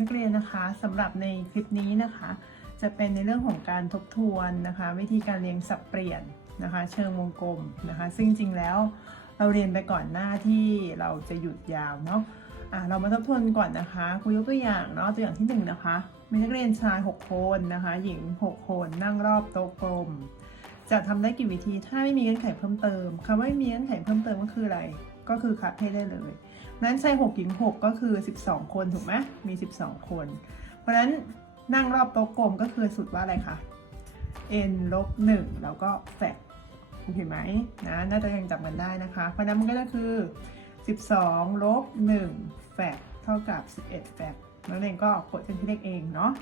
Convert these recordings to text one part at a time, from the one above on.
นักเรียนนะคะสำหรับในคลิปนี้นะคะ จะเป็นในเรื่องของการทบทวนนะคะ วิธีการเรียงสับเปลี่ยนนะคะ เชิงวงกลมนะคะ ซึ่งจริงแล้วเราเรียนไปก่อนหน้าที่เราจะหยุดยาวเนาะอะเรามาทบทวนก่อนนะคะครูยกตัวอย่างเนาะตัวอย่างที่หนึ่งนะคะมีนักเรียนชาย 6 คนนะคะ หญิง 6 คนนั่งรอบโต๊ะกลม จะทำได้กี่วิธีถ้าไม่มีเงื่อนไขเพิ่มเติมคำว่าไม่มีเงื่อนไขเพิ่มเติมก็คืออะไร ก็คือคัดให้ได้เลยนั้นชาย6หญิง6ก็คือ 12 คนถูกไหมมี 12 คน เพราะฉะนั้นนั่งรอบโต๊ะกลมก็คือสุดว่าอะไรคะ n ลบ1แล้วก็แฟกโอเคไหมนะน่าจะยังจำกันได้นะคะ เพราะฉะนั้นมันก็จะคือ 12 ลบ 1 แฟกเท่ากับ 11 แฟกนักเรียนก็กดเป็นที่เลขเองเนาะ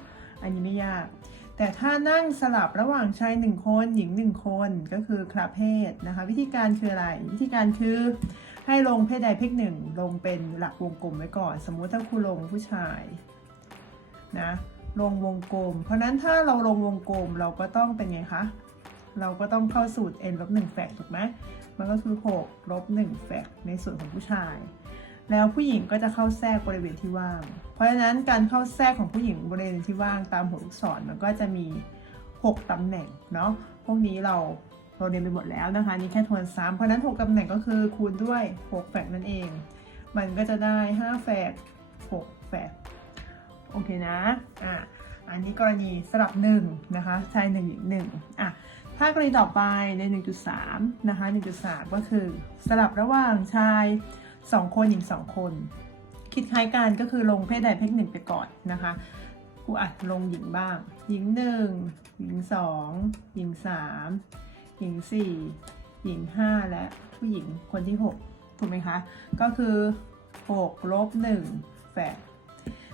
อันนี้ไม่ยาก แต่ถ้านั่งสลับระหว่างชาย 1 คนหญิง 1 คนก็คือคลาเพศนะคะ วิธีการคืออะไร วิธีการคือ ให้ลงเพศใดเพศหนึ่ง ลงเป็นหลักวงกลมไว้ก่อน สมมุติถ้าครูลงผู้ชายนะลงวงกลม เพราะฉะนั้นถ้าเราลงวงกลมเราก็ต้องเป็นไงคะ เราก็ต้องเข้าสูตร n ลบ1แฟกถูกไหมมันก็คือ6ลบ1แฟกในส่วนของผู้ชาย แล้วผู้หญิงก็จะเข้าแทรกบริเวณที่ว่าง เพราะฉะนั้นการเข้าแทรกของผู้หญิงบริเวณที่ว่างตามหัวลูกศรมันก็จะมี 6ตำแหน่งเนาะพวกนี้เรา เราเรียนไปหมดแล้วนะคะนี่แค่ทวนซ้ำเพราะนั้น 6ตำแหน่งก็คือคูณด้วย 6 แฟกนั่นเอง มันก็จะได้ 5 แฟก6แฟกโอเคนะอะอันนี้กรณีสลับ1นะคะชาย1หญิง1อะถ้ากรณีต่อไปใน 1.3 นะคะ 1.3 ก็คือสลับระหว่างชาย 2 คนหญิง 2 คน คิดคล้ายกันก็คือลงเพศใดเพศหนึ่งไปก่อนนะคะกูอัดลงหญิงบ้าง หญิง 1 หญิง 2 หญิง 3 หญิง 4 หญิง 5 และผู้หญิงคนที่ 6 ถูกไหมคะ ก็คือ 6 ลบ 1 แฝด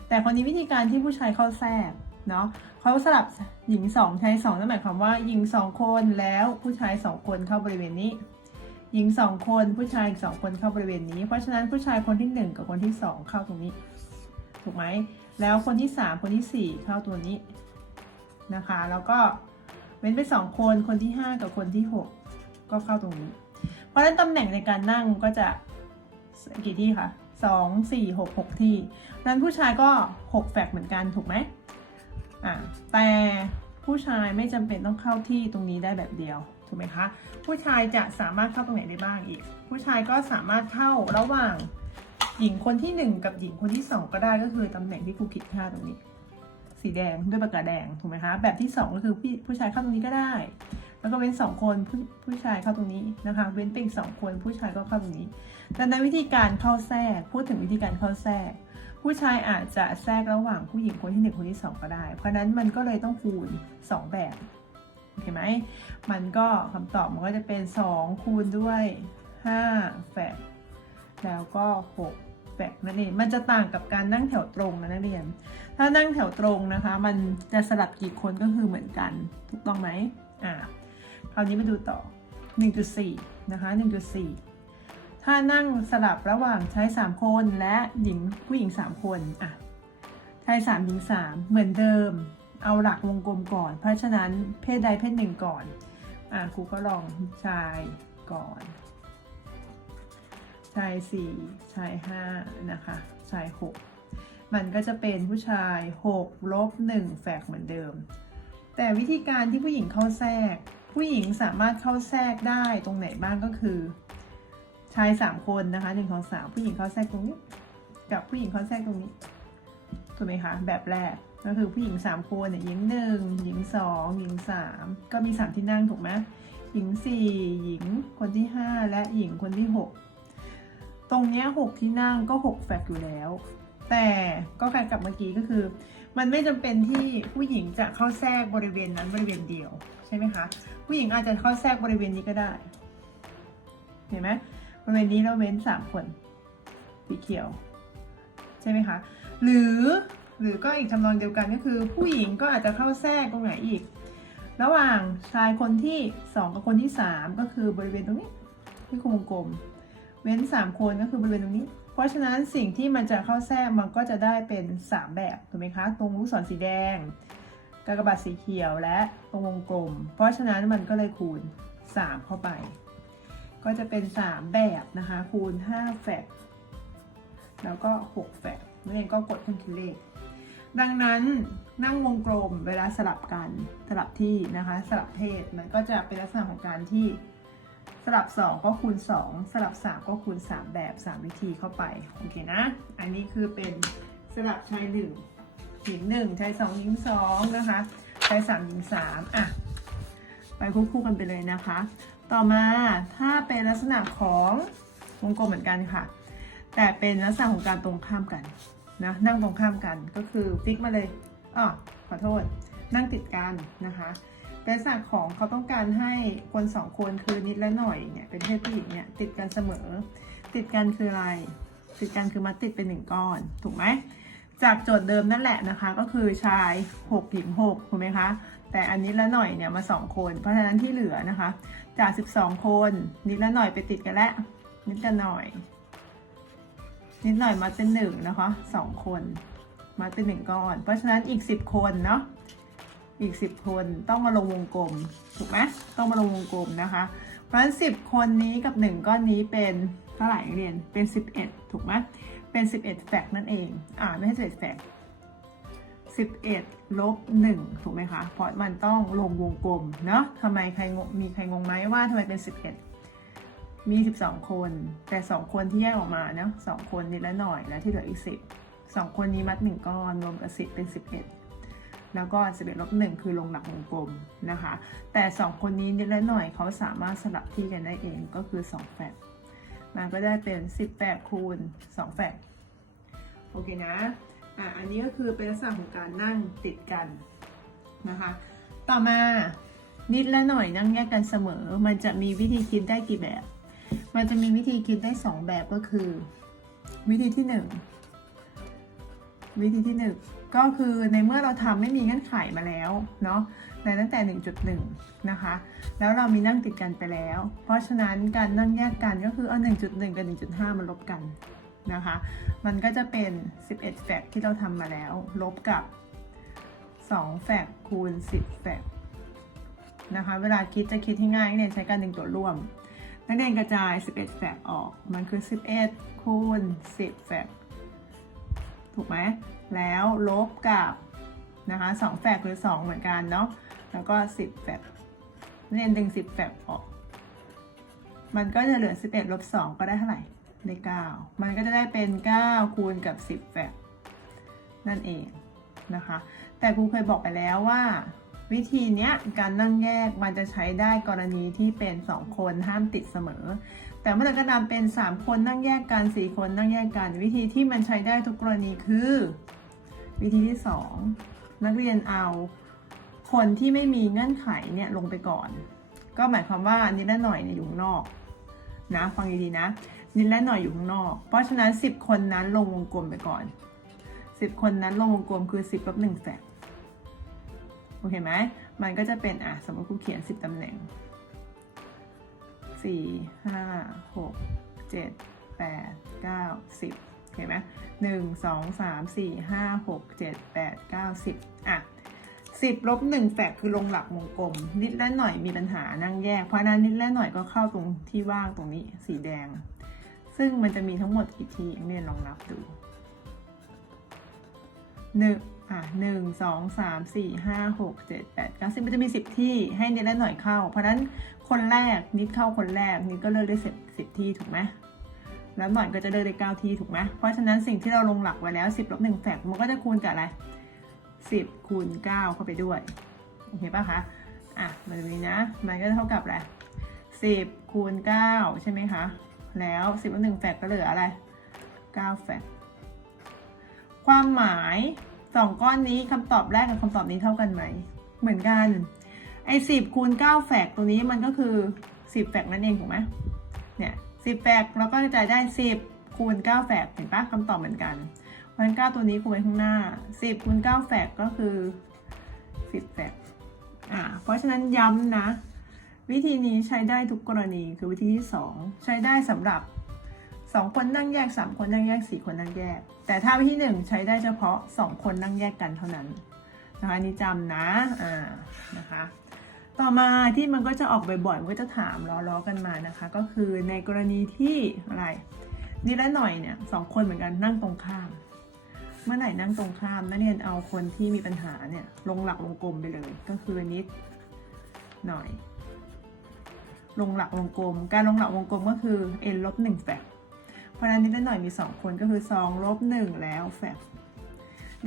แต่คนนี้วิธีการที่ผู้ชายเข้าแทรกเนาะเขาสลับหญิง 2 ชาย2นั่นหมายความว่าหญิง 2 คนแล้วผู้ชาย 2 คนเข้าบริเวณนี้ หญิง 2 คนผู้ชายอีก2คนเข้าบริเวณนี้ เพราะฉะนั้นผู้ชายคนที่ 1 กับคนที่ 2 เข้าตรงนี้ ถูกไหมแล้วคนที่ 3 คนที่ 4 เข้าตัวนี้นะคะ แล้วก็ เว้นไป2คนคนที่5กับคนที่6ก็เข้าตรงนี้ เพราะฉะนั้นตำแหน่งในการนั่งก็จะกี่ที่คะ2 4 6 6ที่นั้นผู้ชายก็6แฟกเหมือนกันถูกไหมอ่าแต่ผู้ชายไม่จำเป็นต้องเข้าที่ตรงนี้ได้แบบเดียวถูกไหมคะผู้ชายจะสามารถเข้าตรงไหนได้บ้างอีก ผู้ชายก็สามารถเข้าระหว่างหญิงคนที่ 1 กับหญิงคนที่ 2 ก็ได้ก็คือตำแหน่งที่ครูคิดค่าตรงนี้ สีแดงด้วยปากกาแดงถูกไหมคะแบบที่ 2 ก็คือผู้ผู้ชายเข้าตรงนี้ก็ได้ แล้วก็เว้น 2 คนผู้ผู้ชายเข้าตรงนี้นะคะเว้นไปอีก2คนผู้ชายก็เข้าตรงนี้ดังนั้นวิธีการเข้าแทรกพูดถึงวิธีการเข้าแทรก ผู้ชายอาจจะแทรกระหว่างผู้หญิงคนที่1คนที่ 2 ก็ได้ เพราะนั้นมันก็เลยต้องคูณ 2 แบบโอเคไหมมันก็คำตอบมันก็จะเป็น 2 คูณด้วย5แฟกแล้วก็ 6 แฟกนั่นเอง มันจะต่างกับการนั่งแถวตรงนะนักเรียน ถ้านั่งแถวตรงนะคะ มันจะสลับกี่คนก็คือเหมือนกัน ถูกต้องไหมอ่า คราวนี้มาดูต่อ 1.4 นะคะ 1.4 ถ้านั่งสลับระหว่างชาย3คนและหญิงผู้หญิง 3 คนอะชาย3หญิง 3 เหมือนเดิม เอาหลักวงกลมก่อน เพราะฉะนั้นเพศใดเพศหนึ่งก่อน อะครูก็ลองชายก่อน ชาย 4 ชาย 5 นะคะ ชาย 6 มันก็จะเป็นผู้ชาย 6 ลบ 1 แฝกเหมือนเดิม แต่วิธีการที่ผู้หญิงเข้าแทรก ผู้หญิงสามารถเข้าแทรกได้ตรงไหนบ้างก็คือ ชาย 3 คนนะคะ1ของ3ผู้หญิงเข้าแทรกตรงนี้ กับผู้หญิงเข้าแทรกตรงนี้ ถูกไหมคะ แบบแรก ก็คือผู้หญิง 3 คนเนี่ยหญิง 1 หญิง 2 หญิง 3 ก็มี 3 ที่นั่งถูกไหมหญิง 4 หญิงคนที่ 5 และหญิงคนที่ 6 ตรงเนี้ย6ที่นั่งก็6แฟกอยู่แล้ว แต่ก็คล้ายกับเมื่อกี้ก็คือ มันไม่จำเป็นที่ผู้หญิงจะเข้าแทรกบริเวณนั้นบริเวณเดียวใช่ไหมคะ ผู้หญิงอาจจะเข้าแทรกบริเวณนี้ก็ได้ เห็นไหมบริเวณนี้เราเว้น3คนสีเขียว ใช่ไหมคะ หรือหรือก็อีกทำนองเดียวกันก็คือ ผู้หญิงก็อาจจะเข้าแทรกตรงไหนอีก ระหว่างชายคนที่ 2 กับคนที่ 3 ก็คือบริเวณตรงนี้ที่คุมวงกลม เว้น3คนก็คือบริเวณตรงนี้ เพราะฉะนั้นสิ่งที่มันจะเข้าแทรกมันก็จะได้เป็น 3 แบบถูกไหมคะ ตรงลูกศรสีแดง กากบาทสีเขียวและตรงวงกลม เพราะฉะนั้นมันก็เลยคูณ 3 เข้าไป ก็จะเป็น 3 แบบนะคะ คูณ 5 แฟกแล้วก็ 6 แฟกนั่นเองก็กดเครื่องคิดเลข ดังนั้นนั่งวงกลมเวลาสลับกันสลับที่นะคะ สลับเพศมันก็จะเป็นลักษณะของการที่ สลับ 2 ก็คูณ 2 สลับ 3 ก็คูณ 3 แบบ 3 วิธีเข้าไป โอเคนะ อันนี้คือเป็นสลับชายหนึ่งหญิงหนึ่งชายสองหญิงสองนะคะชายสามหญิงสามอะ ไปคู่กันไปเลยนะคะ ต่อมาถ้าเป็นลักษณะของวงกลมเหมือนกันค่ะ แต่เป็นลักษณะของการตรงข้ามกันนะนั่งตรงข้ามกันก็คือฟิกมาเลยอ๋อขอโทษ นั่งติดกันนะคะ ลักษณะของเขาต้องการให้คนสองคนคือนิดและหน่อยเนี่ยเป็นเพศผู้หญิงเนี่ยติดกันเสมอ ติดกันคืออะไร ติดกันคือมัดติดเป็นหนึ่งก้อน ถูกไหมจากโจทย์เดิมนั่นแหละนะคะ ก็คือชาย 6 หญิง6ถูกไหมคะ แต่อันนี้และหน่อยเนี่ยมาสองคน เพราะฉะนั้นที่เหลือนะคะ จาก 12 คนนิดและหน่อยไปติดกันแล้วนิดกับหน่อย นิดหน่อยมาเป็นหนึ่งนะคะสองคนมาเป็นหนึ่งก้อน เพราะฉะนั้นอีก 10 คนเนาะ อีก 10 คนต้องมาลงวงกลมถูกไหมต้องมาลงวงกลมนะคะ เพราะฉะนั้น10 คนนี้กับ 1 ก้อนนี้เป็นเท่าไหร่เรียนเป็น 11 ถูกไหมเป็น 11 แฟกนั่นเองอ่าไม่ใช่11แฟก11ลบ1ถูกไหมคะ เพราะมันต้องลงวงกลมเนาะทำไมใครงงมีใครงงไหมว่าทำไมเป็น 11 มี 12 คน แต่ 2 คนที่แยกออกมาเนาะ2คนนิดละหน่อยแล้วที่เหลืออีก 10 2 คนนี้มัด 1 ก้อนรวมกับ 10 เป็น 11 แล้วก็ 11ลบ1คือลงหลักวงกลมนะคะ แต่ 2 คนนี้นิดละหน่อยเขาสามารถสลับที่กันได้เองก็คือ2แฟกมันก็ได้เป็น 18 คูณ 2 แฟกโอเคนะอะอันนี้ก็คือเป็นลักษณะของการนั่งติดกันนะคะ ต่อมานิดและหน่อยนั่งแยกกันเสมอ มันจะมีวิธีคิดได้กี่แบบ มันจะมีวิธีคิดได้ 2 แบบก็คือ วิธีที่ 1 วิธีที่ 1 ก็คือในเมื่อเราทำไม่มีเงื่อนไขมาแล้วเนาะในตั้งแต่ 1.1 นะคะ แล้วเรามีนั่งติดกันไปแล้ว เพราะฉะนั้นการนั่งแยกกันก็คือเอา 1.1 กับ 1.5 มาลบกันนะคะ มันก็จะเป็น 11 แฟกที่เราทำมาแล้ว ลบกับ 2 แฟกคูณ 10 แฟกนะคะ เวลาคิดจะคิดให้ง่ายเรียใช้การดึงตัวร่วม นักเรียนกระจาย 11 แฟกออก มันคือ 11 คูณ 10 แฟก ถูกไหมแล้วลบกับนะคะ2แฟกหรือ 2 เหมือนกันเนาะแล้วก็ 10แฟกนักเรียนดึง10แฟกออก มันก็จะเหลือ 11ลบ2ก็ได้เท่าไหร่ได้9มันก็จะได้เป็น 9 คูณกับ 10แฟกนั่นเองนะคะ แต่ครูเคยบอกไปแล้วว่า วิธีเนี้ยการนั่งแยกมันจะใช้ได้กรณีที่เป็น 2 คนห้ามติดเสมอ แต่เมื่อไหร่ก็ตามเป็น 3 คนนั่งแยกกัน 4 คนนั่งแยกกัน วิธีที่มันใช้ได้ทุกกรณีคือ วิธีที่ 2 นักเรียนเอาคนที่ไม่มีเงื่อนไขเนี่ยลงไปก่อน ก็หมายความว่านิดละหน่อยเนี่ยอยู่ข้างนอกนะฟังดีๆนะ นิดและหน่อยอยู่ข้างนอก เพราะฉะนั้น 10 คนนั้นลงวงกลมไปก่อน 10 คนนั้นลงวงกลมคือ 10ลบ1แฟกโอเคไหมมันก็จะเป็นอะสมมติครูเขียน 10ตำแหน่ง 4 5 6 7 8 9 10เห็นไหมหนึ่งสองสามสี่ห้าหกเจ็ดแปดเก้าสิบอะสิบลบหนึ่งแฟกคือลงหลักวงกลม นิดและหน่อยมีปัญหานั่งแยก เพราะนั้นนิดและหน่อยก็เข้าตรงที่ว่างตรงนี้สีแดง ซึ่งมันจะมีทั้งหมดกี่ทีเนี่ยลองนับดูหนึ่ง อะหนึ่งสองสามสี่ห้าหกเจ็ดแปดเก้าสิบมันจะมีสิบที่ให้นิดและหน่อยเข้า เพราะฉะนั้นคนแรกนิดเข้าคนแรกนิดก็เลือกได้สิบสิบที่ถูกไหมแล้วหน่อยก็จะเลือกได้เก้าที่ถูกไหมเพราะฉะนั้นสิ่งที่เราลงหลักไว้แล้วสิบลบหนึ่งแฟกมันก็จะคูณกับอะไรสิบคูณเก้าเข้าไปด้วยโอเคป่ะคะอะมาดูนี้นะ มันก็เท่ากับอะไรสิบคูณเก้าใช่ไหมคะแล้วสิบลบหนึ่งแฟกก็เหลืออะไรเก้าแฟกความหมาย สองก้อนนี้คำตอบแรกกับคำตอบนี้เท่ากันไหม เหมือนกัน ไอ้สิบคูณเก้าแฟกตัวนี้มันก็คือสิบแฟกนั่นเองถูกไหมเนี่ยสิบแฟกเราก็จะได้สิบคูณเก้าแฟกเห็นปะคำตอบเหมือนกันเพราะฉะนั้นเก้าตัวนี้คูณไว้ข้างหน้าสิบคูณเก้าแฟกก็คือสิบแฟกอ่าเพราะฉะนั้นย้ำนะ วิธีนี้ใช้ได้ทุกกรณีคือวิธีที่สองใช้ได้สำหรับ สองคนนั่งแยกสามคนนั่งแยกสี่คนนั่งแยก แต่ถ้าวิธีหนึ่งใช้ได้เฉพาะสองคนนั่งแยกกันเท่านั้นนะคะนนี้จำนะอ่านะคะต่อมาที่มันก็จะออกบ่อยๆมันก็จะถามล้อๆกันมานะคะ ก็คือในกรณีที่อะไรนี่และหน่อยเนี่ยสองคนเหมือนกันนั่งตรงข้าม เมื่อไหร่นั่งตรงข้ามนักเรียนเอาคนที่มีปัญหาเนี่ยลงหลักลงกลมไปเลย ก็คือนิดหน่อย ลงหลักวงกลม การลงหลักวงกลมก็คือ n ลบหนึ่งแฟก ราะฉะนั้นนิดหน่อยมี 2 คนก็คือ2ลบ1แล้วแฟก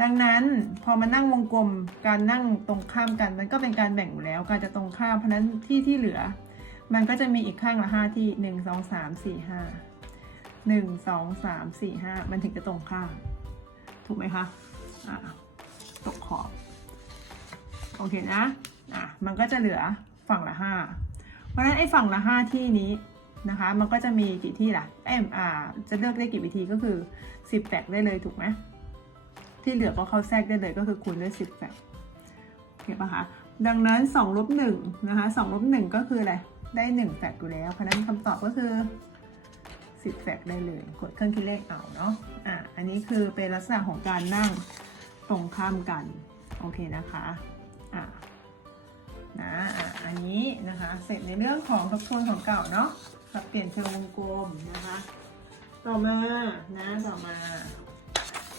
ดังนั้นพอมานั่งวงกลมการนั่งตรงข้ามกัน มันก็เป็นการแบ่งอยู่แล้ว การจะตรงข้ามเพราะนั้นที่ที่เหลือ มันก็จะมีอีกข้างละ5ที่ 1 2 3 4 5 1 2 3 4 5 มันถึงจะตรงข้ามถูกไหมคะอ่าตกขอบ โอเคนะอะมันก็จะเหลือฝั่งละห้าเพราะฉะนั้นไอ้ฝั่งละห้าที่นี้ นะคะ มันก็จะมีกี่ที่ล่ะเอ็มอ่าจะเลือกได้กี่วิธีก็คือสิบแฟกได้เลยถูกไหมที่เหลือก็เข้าแทรกได้เลยก็คือคูณด้วยสิบแฟกโอเคปะคะดังนั้นสองลบหนึ่งนะคะสองลบหนึ่งก็คืออะไร ได้หนึ่งแฟกอยู่แล้วเพราะนั้นคำตอบก็คือสิบแฟกได้เลย กดเครื่องคิดเลขเอาเนาะอะอันนี้คือเป็นลักษณะของการนั่งตรงข้ามกัน โอเคนะคะอะนะอะอันนี้นะคะ เสร็จในเรื่องของทบทวนของเก่าเนาะ สับเปลี่ยนเชิงวงกลมนะคะ ต่อมานะต่อมา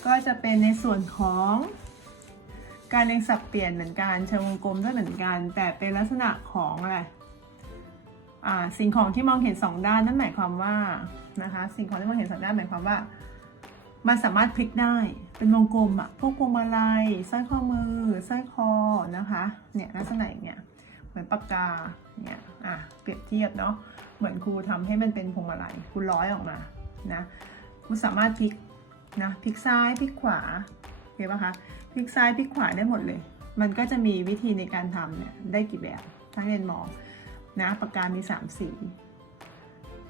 ก็จะเป็นในส่วนของการเรียงสับเปลี่ยนเหมือนกันเชิงวงกลมด้วยเหมือนกัน แต่เป็นลักษณะของอะไรอ่าสิ่งของที่มองเห็นสองด้านนั่นหมายความว่านะคะสิ่งของที่มองเห็นสองด้านหมายความว่า มันสามารถพลิกได้เป็นวงกลมอะพวกพวงมาลัยสร้อยข้อมือสร้อยคอนะคะเนี่ยลักษณะอย่างเนี้ยเหมือนปากกาเนี่ยอะเปรียบเทียบเนาะ เหมือนครูทำให้มันเป็นพวงมาลัยครูร้อยออกมานะครูสามารถพลิกนะพลิกซ้ายพลิกขวาเห็นปะคะพลิกซ้ายพลิกขวาได้หมดเลย มันก็จะมีวิธีในการทำเนี่ยได้กี่แบบทั้งเรียนมองนะปากกามี 3 สี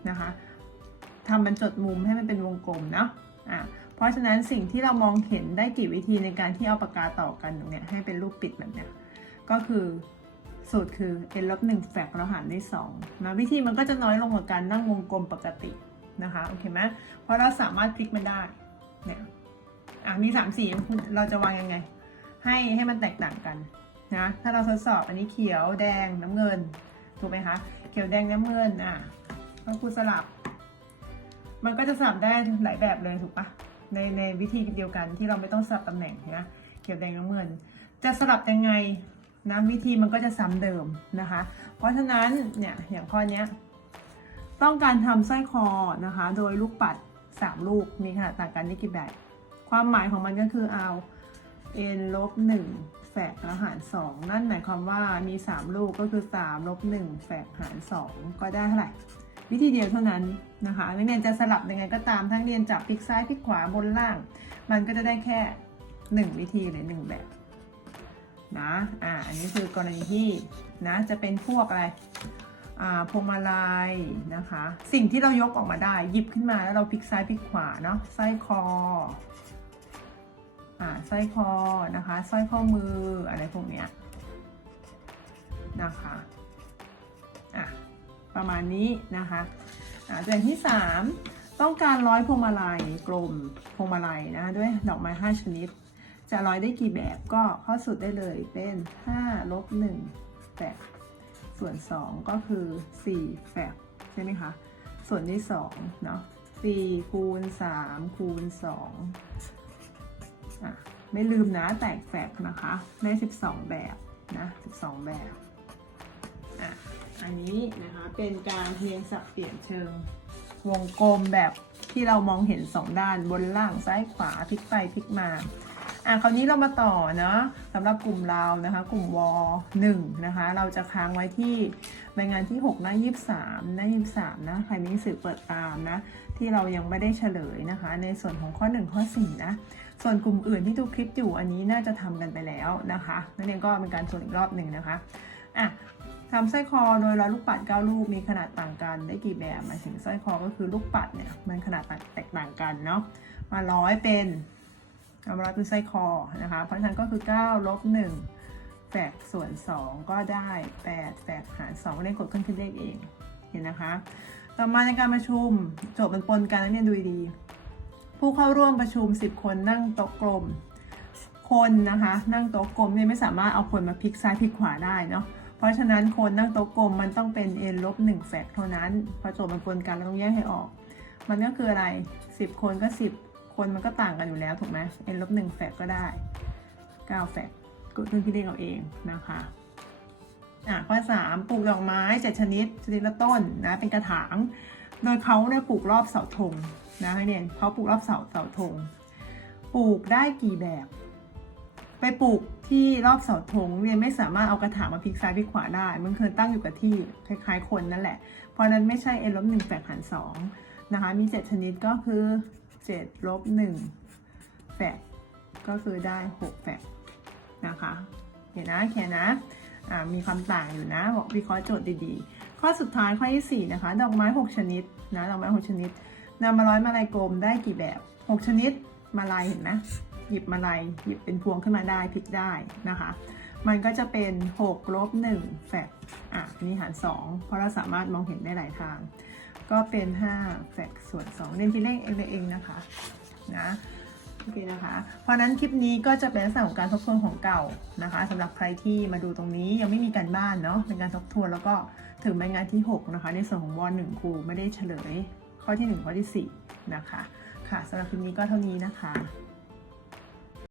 นะคะทำมันจดมุมให้มันเป็นวงกลมเนาะอะเพราะฉะนั้นสิ่งที่เรามองเห็นได้กี่วิธีในการที่เอาปากกาต่อกันตรงเนี้ยให้เป็นรูปปิดแบบเนี้ยก็คือ สูตรคือ n ลบหนึ่งแฟกเราหารด้วย2นะวิธีมันก็จะน้อยลงกว่าการนั่งวงกลมปกตินะคะโอเคไหมเพราะเราสามารถพลิกมันได้เนี่ยอะมี3ามสีเราจะวางยังไง ให้ให้มันแตกต่างกันนะถ้าเราทดสอบอันนี้เขียวแดงน้ำเงินถูกไหมคะเขียวแดงน้ำเงินอะก็คูสลับ มันก็จะสลับได้หลายแบบเลยถูกปะในในวิธีเดียวกันที่เราไม่ต้องสลับตำแหน่งนะเขียวแดงน้ำเงิน จะสลับยังไง นะวิธีมันก็จะซ้ำเดิมนะคะ เพราะฉะนั้นเนี่ยอย่างข้อนี้ต้องการทำสร้อยคอนะคะ โดยลูกปัด 3 ลูกมีขนาดต่างกันได้กี่แบบ ความหมายของมันก็คือเอา n ลบ1แฝกแล้วหาร2นั่นหมายความว่ามี 3 ลูกก็คือ3ลบ1แฝกหาร 2 ก็ได้เท่าไหร่วิธีเดียวเท่านั้นนะคะนักเรียนจะสลับยังไงก็ตามทั้งเรียนจับพลิกซ้ายพลิกขวาบนล่าง มันก็จะได้แค่ 1 วิธีหรือ1แบบ นะอ่าอันนี้คือกรณีที่นะจะเป็นพวกอะไรอ่าพวงมาลัยนะคะ สิ่งที่เรายกออกมาได้หยิบขึ้นมาแล้วเราพลิกซ้ายพลิกขวาเนาะสร้อยคออ่าสร้อยคอนะคะสร้อยข้อมืออะไรพวกเนี้ยนะคะอะประมาณนี้นะคะอ่าตัวอย่างที่3ต้องการร้อยพวงมาลัยกลมพวงมาลัยนะด้วยดอกไม้5ชนิด จะร้อยได้กี่แบบก็ข้าสุดได้เลยเป็น5ลบ1แฝกส่วน 2 ก็คือ4แฝกใช่ไหมคะ ส่วนที่2เนาะ4คูณ3คูณ2อะไม่ลืมนะแตกแฝกนะคะ ได้ 12 แบบนะ12 แบบอะอันนี้นะคะเป็นการเรียงสับเปลี่ยนเชิงวงกลมแบบที่เรามองเห็นสองด้านบนล่างซ้ายขวาพลิกไปพลิกมา อะคราวนี้เรามาต่อเนาะสำหรับกลุ่มเรานะคะ กลุ่มวหนึ่งนะคะ เราจะค้างไว้ที่ใบงานที่6หน้า23หน้า23นะใครมีหนังสื่อเปิดตามนะที่เรายังไม่ได้เฉลยนะคะ ในส่วนของข้อ 1 ข้อ4นะส่วนกลุ่มอื่นที่ดูคลิปอยู่อันนี้น่าจะทำกันไปแล้วนะคะนักเรียนก็เป็นการทวนอีกรอบหนึ่งนะคะอะทำสร้อยคอโดยร้อยลูกปัด 9 ลูกมีขนาดต่างกันได้กี่แบบหมายถึงสร้อยคอก็คือลูกปัดเนี่ยมันขนาดแตกต่างกันเนาะมาร้อยเป็น อามาร้อยเป็นสร้อยคอนะคะ เพราะฉะนั้นก็คือ9ลบ1แฝกส่วน 2 ก็ได้8แฝกหาร2เล่นกดเครื่องคิดเลขเองเห็นนะคะ ต่อมาในการประชุมโจทย์มันปนกันนักเรียนดูดี ผู้เข้าร่วมประชุม 10 คนนั่งโต๊ะกลม คนนะคะ นั่งโต๊ะกลมเนี่ยไม่สามารถเอาคนมาพลิกซ้ายพลิกขวาได้เนาะเพราะฉะนั้นคนนั่งโต๊ะกลมมันต้องเป็น n ลบ1แฟกเท่านั้น พอโจทย์มันปนกันเราต้องแยกให้ออก มันก็คืออะไร 10 คนก็ 10 คนมันก็ต่างกันอยู่แล้วถูกไหม n ลบหนึ่งแฟกก็ได้เก้าแฟกก็เรื่องที่เรียกเอาเองนะคะอะข้อสามปลูกดอกไม้เจ็ดชนิด ชนิดละต้นนะเป็นกระถาง โดยเขาเนี่ยปลูกรอบเสาธงนะให้เนี่ยเขาปลูกรอบเสาเสาธงปลูกได้กี่แบบ ไปปลูกที่รอบเสาธงเรียนไม่สามารถเอากระถางมาพลิกซ้ายพลิกขวาได้ มันเคยตั้งอยู่กับที่คล้ายๆคนนั่นแหละ เพราะฉะนั้นไม่ใช่ n ลบหนึ่งแฝกหารสองนะคะมี 7 ชนิดก็คือ 7ลบหนึ่งแฝกก็คือได้ 6แฝกนะคะเห็นนะเขียนนะมีความต่างอยู่นะ บอกวิเคราะห์โจทย์ดีๆ ข้อสุดท้ายข้อที่ 4 นะคะ ดอกไม้ 6 ชนิดนะดอกไม้ 6 ชนิดนำมาร้อยมาลายกลมได้กี่แบบ 6 ชนิดมาลายเห็นนะหยิบมาลายหยิบเป็นพวงขึ้นมาได้พลิกได้นะคะ มันก็จะเป็น6ลบ1แฟกอะอันนี้หาร 2 เพราะเราสามารถมองเห็นได้หลายทาง ก็เป็น 5 แฟกส่วน 2เล่นที่เลขเองเองนะคะนะโอเคนะคะ เพราะนั้นคลิปนี้ก็จะเป็นลักษณะของการทบทวนของเก่านะคะสำหรับใครที่มาดูตรงนี้ยังไม่มีการบ้านเนาะเป็นการทบทวนแล้วก็ถึงใบงานที่ 6 นะคะ ในส่วนของวอหนึ่งครูไม่ได้เฉลย ข้อที่ 1 ข้อที่ 4 นะคะ ค่ะสำหรับคลิปนี้ก็เท่านี้นะคะ